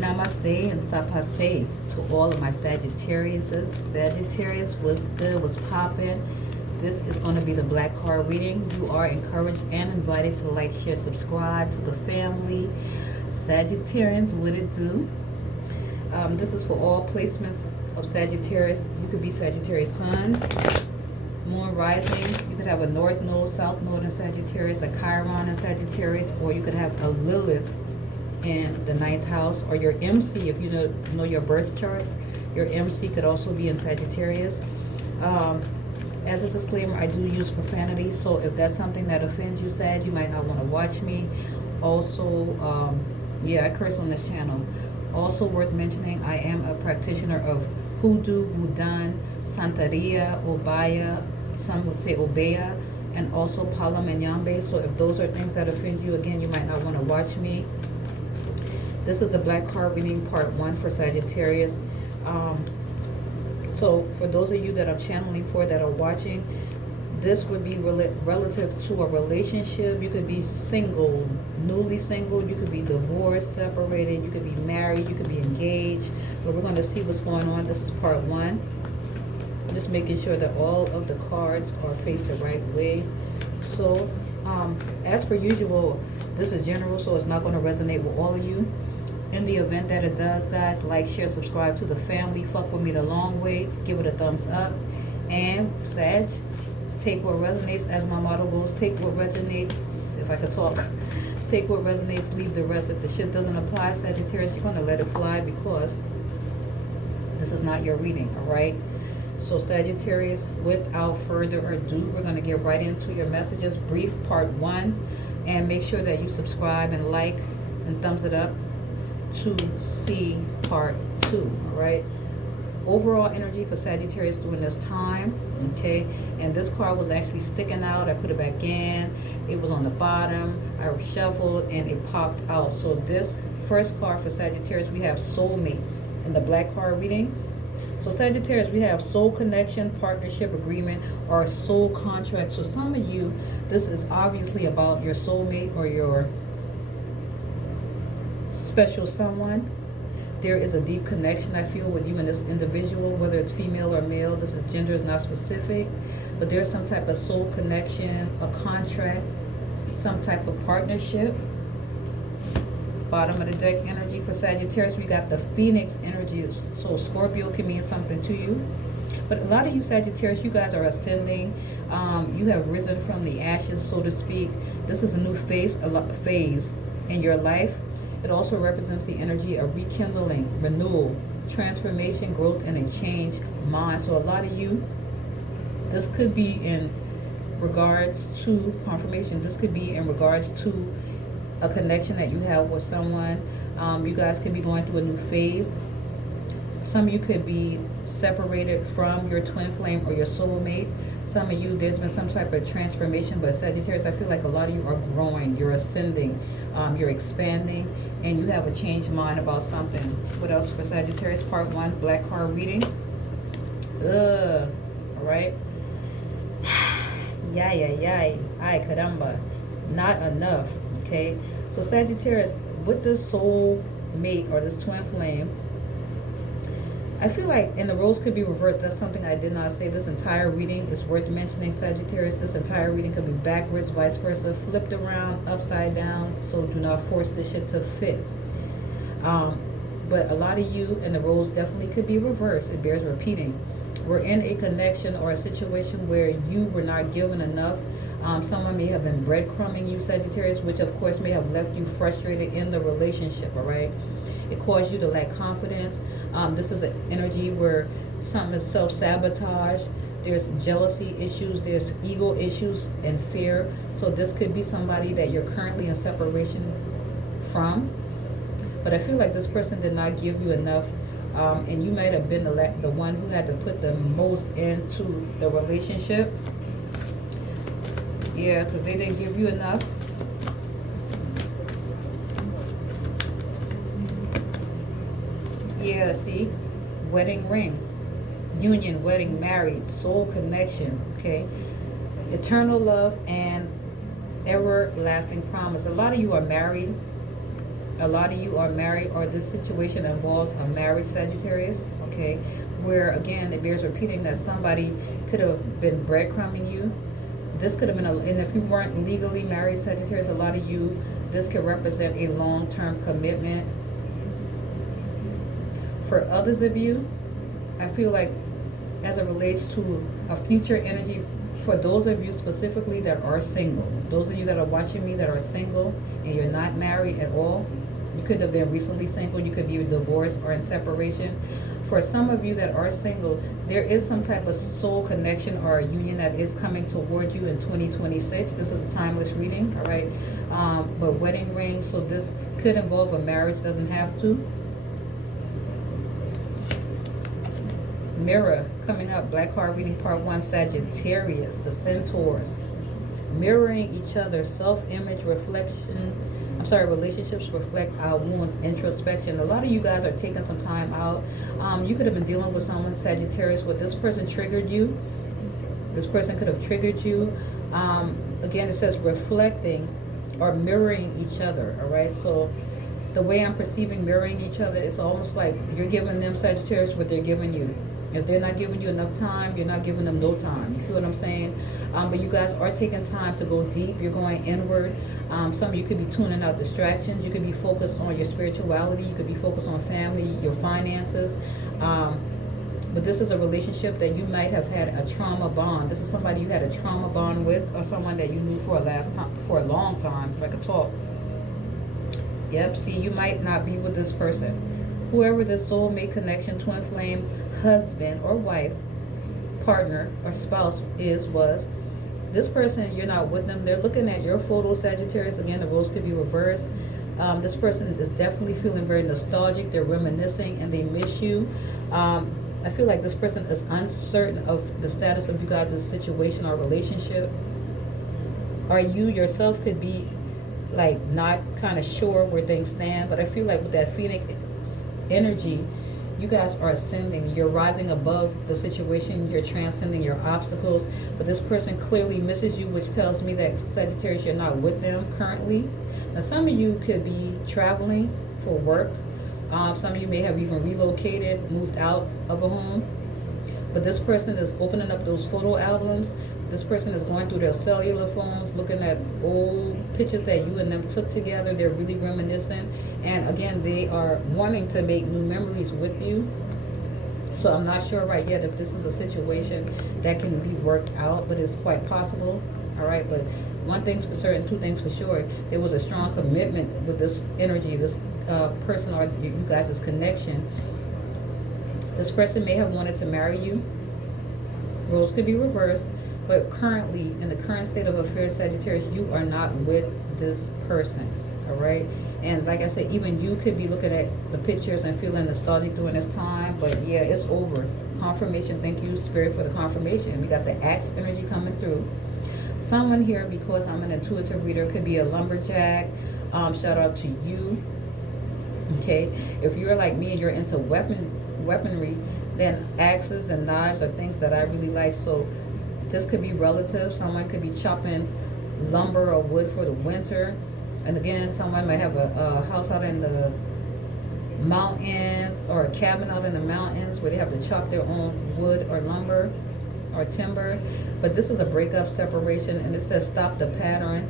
Namaste and Sapase to all of my Sagittariuses. Sagittarius, what's good, what's popping? This is going to be the black card reading. You are encouraged and invited to like, share, subscribe to the family. Sagittarians, what it do? This is for all placements of Sagittarius. You could be Sagittarius Sun, Moon, Rising. You could have a North Node, South Node in Sagittarius, a Chiron in Sagittarius, or you could have a Lilith in the 9th house, or your MC if you know your birth chart. Your MC could also be in Sagittarius. As a disclaimer, I do use profanity, so if that's something that offends you, Sag, you might not want to watch me. Also, yeah, I curse on this channel. Also worth mentioning, I am a practitioner of Hoodoo, Voodoo, Santeria, Obaya, some would say Obeya, and also Palam and Yambe. So if those are things that offend you, again, you might not want to watch me. This is a black card reading part 1 for Sagittarius. So for those of you that I'm channeling for, that are watching, this would be relative to a relationship. You could be single, newly single. You could be divorced, separated. You could be married. You could be engaged. But we're going to see what's going on. This is part 1. Just making sure that all of the cards are faced the right way. So as per usual, this is general, so it's not going to resonate with all of you. In the event that it does, guys, like, share, subscribe to the family. Fuck with me the long way. Give it a thumbs up. And Sag, take what resonates. As my motto goes, take what resonates. If I could talk. Take what resonates, leave the rest. If the shit doesn't apply, Sagittarius, you're going to let it fly, because this is not your reading, all right? So Sagittarius, without further ado, we're going to get right into your messages. Brief part 1. And make sure that you subscribe and like and thumbs it up to see part 2, all right? Overall energy for Sagittarius during this time, okay? And this card was actually sticking out. I put it back in. It was on the bottom. I shuffled and it popped out. So this first card for Sagittarius, we have soulmates in the black card reading. So Sagittarius, we have soul connection, partnership, agreement, or soul contract. So some of you, this is obviously about your soulmate or your special someone. There is a deep connection, I feel, with you and this individual, whether it's female or male. This is gender is not specific, but there's some type of soul connection, a contract, some type of partnership. Bottom of the deck energy for Sagittarius, we got the Phoenix energy. So Scorpio can mean something to you, but a lot of you Sagittarius, you guys are ascending. You have risen from the ashes, so to speak. This is a new phase in your life. It also represents the energy of rekindling, renewal, transformation, growth, and a changed mind. So a lot of you, this could be in regards to confirmation. This could be in regards to a connection that you have with someone. You guys could be going through a new phase. Some of you could be separated from your twin flame or your soulmate. Some of you, there's been some type of transformation, but Sagittarius, I feel like a lot of you are growing, you're ascending, you're expanding, and you have a changed mind about something. What else for Sagittarius? Part 1, black card reading. All right. Yay. Ay, caramba. Not enough. Okay. So Sagittarius, with this soul mate or this twin flame, I feel like, and the roles could be reversed. That's something I did not say. This entire reading is worth mentioning, Sagittarius. This entire reading could be backwards, vice versa, flipped around, upside down. So do not force this shit to fit. But a lot of you, and the roles definitely could be reversed. It bears repeating. We're in a connection or a situation where you were not given enough. Someone may have been breadcrumbing you, Sagittarius, which of course may have left you frustrated in the relationship, all right? It caused you to lack confidence. This is an energy where something is self-sabotage. There's jealousy issues. There's ego issues and fear. So this could be somebody that you're currently in separation from. But I feel like this person did not give you enough. And you might have been the one who had to put the most into the relationship. Yeah, because they didn't give you enough. Yeah, see? Wedding rings. Union, wedding, married, soul connection, okay? Eternal love and everlasting promise. A lot of you are married. A lot of you are married, or this situation involves a marriage, Sagittarius, okay? Where, again, it bears repeating that somebody could have been breadcrumbing you. This could have been, and if you weren't legally married, Sagittarius, a lot of you, this could represent a long-term commitment. For others of you, I feel like as it relates to a future energy, for those of you specifically that are single, those of you that are watching me that are single and you're not married at all, you could have been recently single, you could be divorced or in separation. For some of you that are single, there is some type of soul connection or a union that is coming toward you in 2026. This is a timeless reading, all right? But wedding rings, so this could involve a marriage, doesn't have to. Mirror coming up, Black Card reading part 1, Sagittarius, the Centaurs. Mirroring each other, self-image, reflection. Relationships reflect our wounds, introspection. A lot of you guys are taking some time out. You could have been dealing with someone, Sagittarius, where this person triggered you. This person could have triggered you. Again, it says reflecting or mirroring each other, all right? So the way I'm perceiving mirroring each other, it's almost like you're giving them, Sagittarius, what they're giving you. If they're not giving you enough time, you're not giving them no time. You feel what I'm saying? But you guys are taking time to go deep. You're going inward. Some of you could be tuning out distractions. You could be focused on your spirituality. You could be focused on family, your finances. But this is a relationship that you might have had a trauma bond. This is somebody you had a trauma bond with, or someone that you knew for a long time, if I could talk. Yep, see, you might not be with this person. Whoever the soulmate connection, twin flame, husband or wife, partner or spouse was, this person, you're not with them. They're looking at your photo, Sagittarius. Again, the roles could be reversed. This person is definitely feeling very nostalgic. They're reminiscing and they miss you. I feel like this person is uncertain of the status of you guys' situation or relationship. Or you yourself could be like not kind of sure where things stand. But I feel like with that Phoenix energy, you guys are ascending. You're rising above the situation. You're transcending your obstacles. But this person clearly misses you, which tells me that, Sagittarius, you're not with them currently. Now, some of you could be traveling for work. Some of you may have even relocated, moved out of a home. But this person is opening up those photo albums. This person is going through their cellular phones, looking at old pictures that you and them took together. They're really reminiscing. And again, they are wanting to make new memories with you. So I'm not sure right yet if this is a situation that can be worked out, but it's quite possible. All right, but one thing's for certain, two things for sure. There was a strong commitment with this energy, this person or you guys' connection. This person may have wanted to marry you. Roles could be reversed. But currently, in the current state of affairs, Sagittarius, you are not with this person, all right? And like I said, even you could be looking at the pictures and feeling nostalgic during this time. But yeah, it's over. Confirmation. Thank you, Spirit, for the confirmation. We got the Axe energy coming through. Someone here, because I'm an intuitive reader, could be a lumberjack. Shout out to you. Okay, if you're like me and you're into weaponry, then axes and knives are things that I really like. So this could be relative. Someone could be chopping lumber or wood for the winter. And again, someone might have a house out in the mountains or a cabin out in the mountains where they have to chop their own wood or lumber or timber. But this is a breakup, separation, and it says stop the pattern.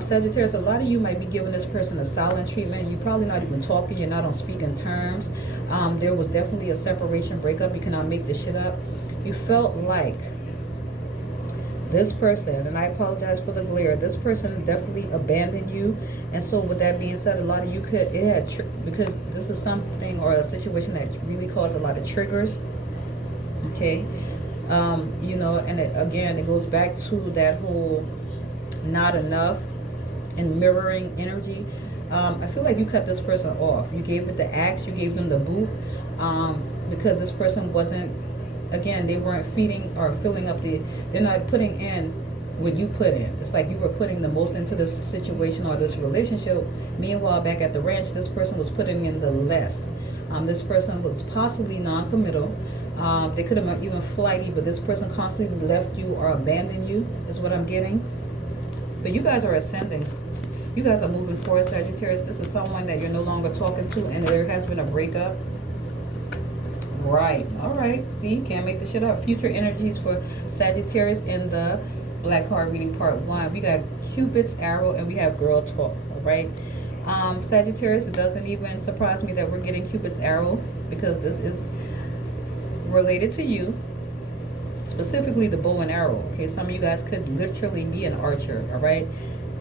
Sagittarius, a lot of you might be giving this person a silent treatment. You're probably not even talking. You're not on speaking terms. There was definitely a separation, breakup. You cannot make this shit up. You felt like this person, and I apologize for the glare, this person definitely abandoned you. And so with that being said, a lot of you could, because this is something or a situation that really caused a lot of triggers. Okay. You know, and again, it goes back to that whole not enough and mirroring energy. I feel like you cut this person off. You gave it the axe, you gave them the boot, because this person wasn't, again, they weren't feeding or filling up they're not putting in what you put in. It's like you were putting the most into this situation or this relationship. Meanwhile, back at the ranch, this person was putting in the less. This person was possibly non-committal. They could have been even flighty, but this person constantly left you or abandoned you, is what I'm getting. But you guys are ascending. You guys are moving forward, Sagittarius. This is someone that you're no longer talking to, and there has been a breakup. Right. All right. See, you can't make this shit up. Future energies for Sagittarius in the Black card reading part 1. We got Cupid's arrow and we have girl talk. All right. Sagittarius, it doesn't even surprise me that we're getting Cupid's arrow, because this is related to you, specifically the bow and arrow. Okay, some of you guys could literally be an archer. All right.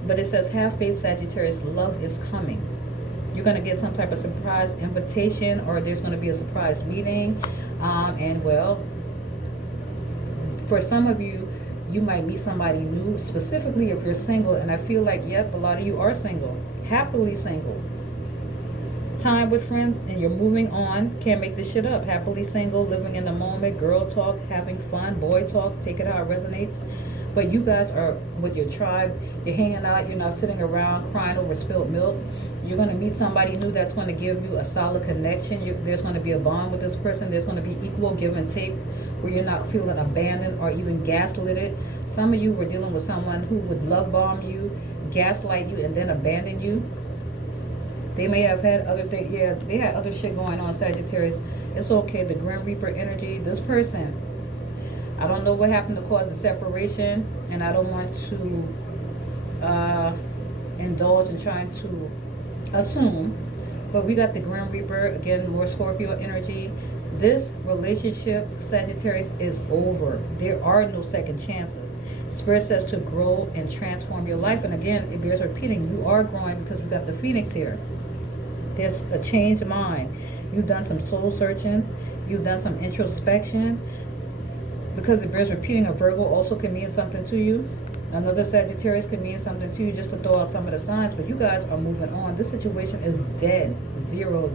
But it says, have faith, Sagittarius. Love is coming. You're going to get some type of surprise invitation, or there's going to be a surprise meeting. And well, for some of you, you might meet somebody new, specifically if you're single. And I feel like, yep, a lot of you are single, happily single. Time with friends and you're moving on. Can't make this shit up. Happily single, living in the moment, girl talk, having fun, boy talk, take it how it resonates. But you guys are with your tribe. You're hanging out. You're not sitting around crying over spilled milk. You're going to meet somebody new that's going to give you a solid connection. There's going to be a bond with this person. There's going to be equal give and take, where you're not feeling abandoned or even gaslit. Some of you were dealing with someone who would love bomb you, gaslight you, and then abandon you. They may have had other things. Yeah, they had other shit going on, Sagittarius. It's okay. The Grim Reaper energy. This person, I don't know what happened to cause the separation, and I don't want to indulge in trying to assume, but we got the Grim Reaper, again, more Scorpio energy. This relationship, Sagittarius, is over. There are no second chances. Spirit says to grow and transform your life, and again, it bears repeating, you are growing, because we got the Phoenix here. There's a changed mind. You've done some soul searching. You've done some introspection. Because it bears repeating, a Virgo also can mean something to you. Another Sagittarius can mean something to you, just to throw out some of the signs. But you guys are moving on. This situation is dead. Zero,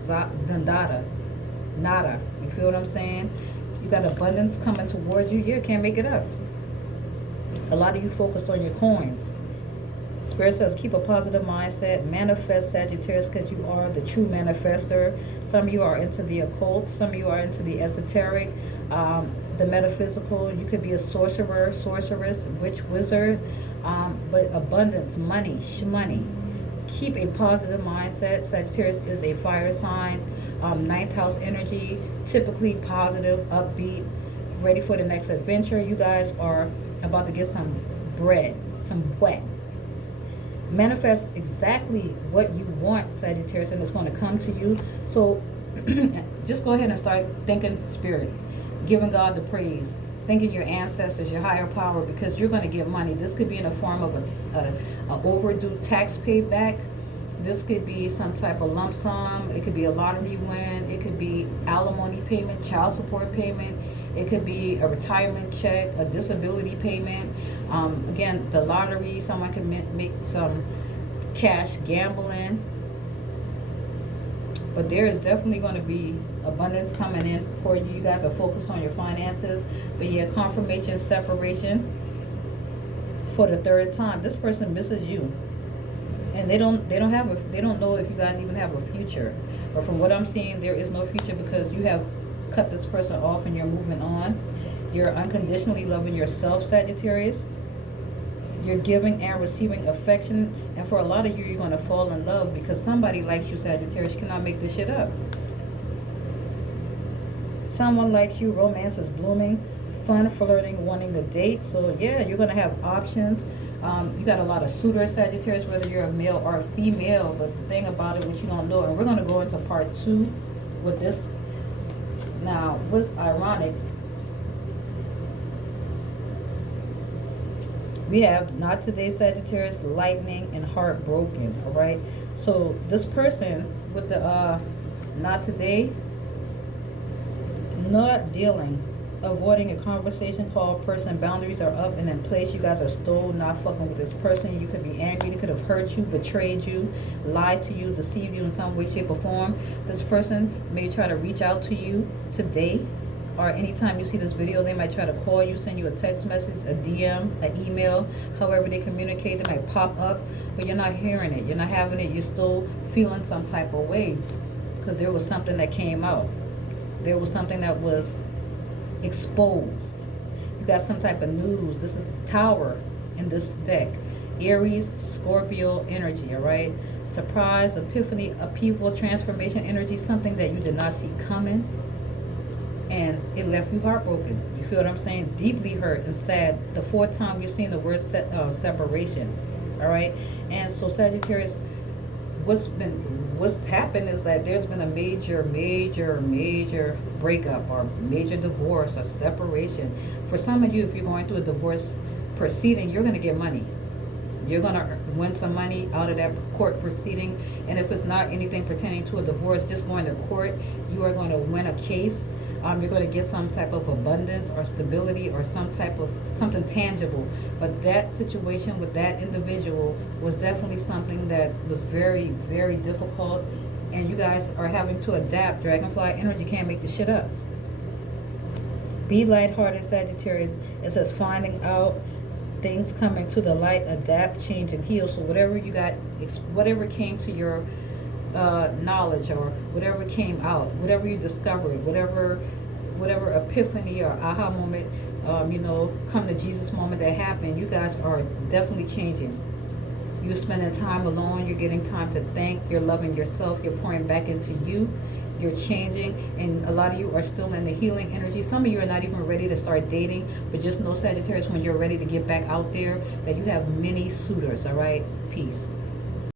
nada. Nada. You feel what I'm saying? You got abundance coming towards you. Yeah, can't make it up. A lot of you focused on your coins. Spirit says keep a positive mindset. Manifest, Sagittarius, because you are the true manifester. Some of you are into the occult. Some of you are into the esoteric, the metaphysical. You could be a sorcerer, sorceress, witch, wizard. But abundance, money, shmoney. Keep a positive mindset. Sagittarius is a fire sign. Ninth house energy, typically positive, upbeat, ready for the next adventure. You guys are about to get some bread, some wet. Manifest exactly what you want, Sagittarius, and it's going to come to you. So just go ahead and start thanking Spirit, giving God the praise, thanking your ancestors, your higher power, because you're going to get money. This could be in the form of a overdue tax payback. This could be some type of lump sum. It could be a lottery win. It could be alimony payment, child support payment. It could be a retirement check, a disability payment. Again, the lottery, someone can make some cash gambling. But there is definitely going to be abundance coming in for you. You guys are focused on your finances. But yeah, confirmation, separation for the third time. This person misses you. And they don't know if you guys even have a future. But from what I'm seeing, there is no future, because you have cut this person off and you're moving on. You're unconditionally loving yourself, Sagittarius. You're giving and receiving affection. And for a lot of you, you're going to fall in love, because somebody likes you, Sagittarius. You cannot make this shit up. Someone likes you. Romance is blooming. Fun, flirting, wanting to date. So yeah, you're going to have options. You got a lot of suitors, Sagittarius, whether you're a male or a female. But the thing about it, what you don't know, and we're going to go into part 2 with this. Now, what's ironic, we have not today, Sagittarius, lightning, and heartbroken. All right. So this person with the not today, not dealing, avoiding a conversation call, person boundaries are up and in place. You guys are still not fucking with this person. You could be angry. They could have hurt you, betrayed you, lied to you, deceived you in some way, shape, or form. This person may try to reach out to you today, or anytime you see this video. They might try to call you, send you a text message, a DM, an email. However they communicate, they might pop up, but you're not hearing it. You're not having it. You're still feeling some type of way, because there was something that came out. There was something that was exposed. You got some type of news. This is Tower in this deck. Aries, Scorpio energy, all right? Surprise, epiphany, upheaval, transformation energy, something that you did not see coming, and it left you heartbroken. You feel what I'm saying? Deeply hurt and sad. The fourth time you're seeing the word separation, all right? And so Sagittarius, what's happened is that there's been a major breakup or major divorce or separation. For some of you, if you're going through a divorce proceeding, you're going to get money. You're going to win some money out of that court proceeding. And if it's not anything pertaining to a divorce, just going to court, you are going to win a case. You're going to get some type of abundance or stability or some type of something tangible. But that situation with that individual was definitely something that was very, very difficult. And you guys are having to adapt. Dragonfly energy can't make this shit up. Be lighthearted, Sagittarius. It says finding out, things coming to the light, adapt, change, and heal. So whatever you got, whatever came to your knowledge, or whatever came out, whatever you discovered, whatever epiphany or aha moment, come to Jesus moment that happened, you guys are definitely changing. You're spending time alone. You're getting time to think. You're loving yourself. You're pouring back into you. You're changing, and a lot of you are still in the healing energy. Some of you are not even ready to start dating, but just know, Sagittarius, when you're ready to get back out there, that you have many suitors. All right, peace.